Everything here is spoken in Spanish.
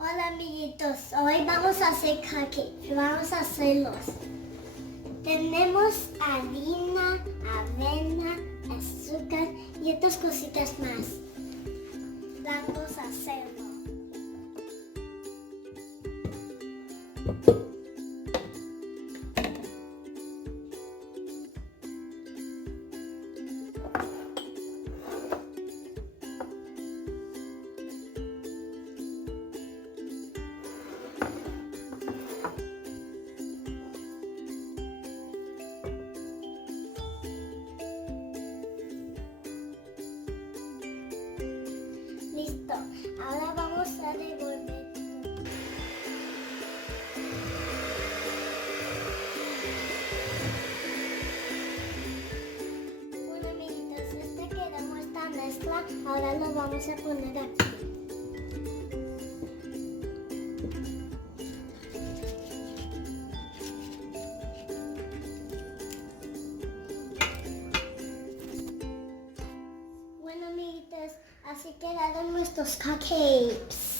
Hola amiguitos, hoy vamos a hacer cupcakes, vamos a hacerlos. Tenemos harina, avena, azúcar y otras cositas más. Vamos a hacerlo. Listo, ahora vamos a revolver. Bueno amiguitos, quedó esta mezcla, ahora lo vamos a poner aquí. Bueno amiguitos, así quedaron nuestros cupcakes.